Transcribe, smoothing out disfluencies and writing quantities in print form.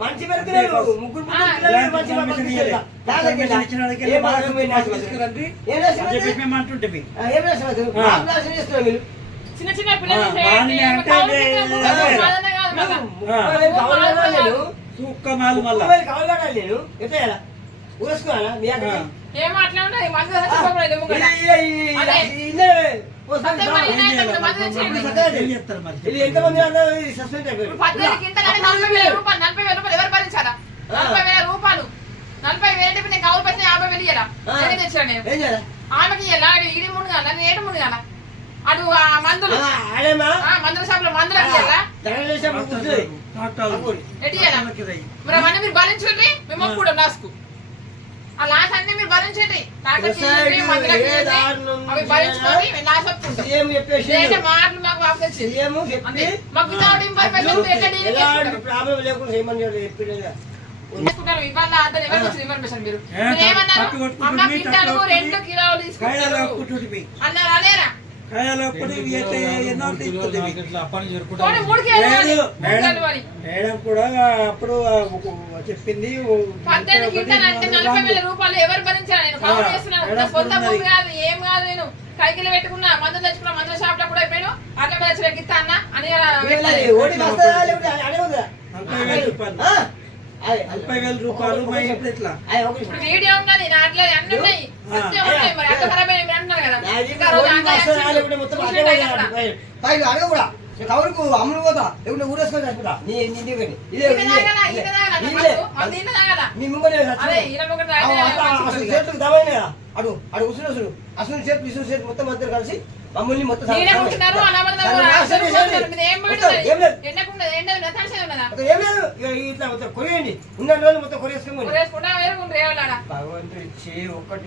మంచి పెరుగుతున్నాడు ముగ్గురు చిన్న చిన్న పిల్లలు ఏం మాట్లాడినా ఎంతమంది సస్పెండ్ అయిపోయారు 40,000 ఎవరు భరించారా 40,000 రూపాయలు 40,000 నేను కౌలు పైన 50,000 ఇయ్యాలా తెచ్చాను నేను ఆమెకి ఇయ్యాలా ఇది మునుగా నేను ఏడు మునుగానా అటు మందులు మందుల షాపులో మందులకు ఇయ్యాలా ఎటు ఇయ్యాలా మరి అవన్నీ మీరు భరించండి మేము కూడా లాస్కు ఆ లాస్ అన్ని మీరు భరించండి అవి భరించుకొని లాస్ ఒప్పుకుంటాం మాటలు మాకు వాపసు మాకు వితౌట్ ఇన్ఫర్మేషన్ ఇవాళ అతను ఎవరు ఇన్ఫర్మేషన్ మీరు ఏమన్నారు అమ్మ కింటాను 2 కిలోలు తీసుకుంటారు అన్నారు అలేరా మేడం కూడా అప్పుడు చెప్పింది 40,000 రూపాయలు ఎవరు భరించారు నేను కౌంట్ చేస్తున్నాను సొంత భూమి కాదు ఏం కాదు నేను కైకిలు పెట్టుకున్నా మందులు తెచ్చుకున్నా మందుల షాప్ లో కూడా అయిపోయాను అట్లా తెచ్చిన గిత్తా అన్న అని 40,000 రూపాయలు వీడియో ఉన్నది అట్లా అన్ని ఉన్నాయి మరి అట్లా ఖరాబ్ అయిన అంటున్నారు కదా కౌరుకు అమ్ముడు పోతా లేకుంటే ఊరేసుకొని చచ్చిపోతా చేతులకు దమైనా అడు అడు ఉసురు ఉసురు అసలు చేతులు ఇసురు చేతులు మొత్తం అందరు కలిసి మమ్మల్ని మొత్తం ఇట్లా మొత్తం కొరియండి ఉన్న రోజులు మొత్తం కొరేసుకోండి భగవంతుడు ఇచ్చి ఒక్కటి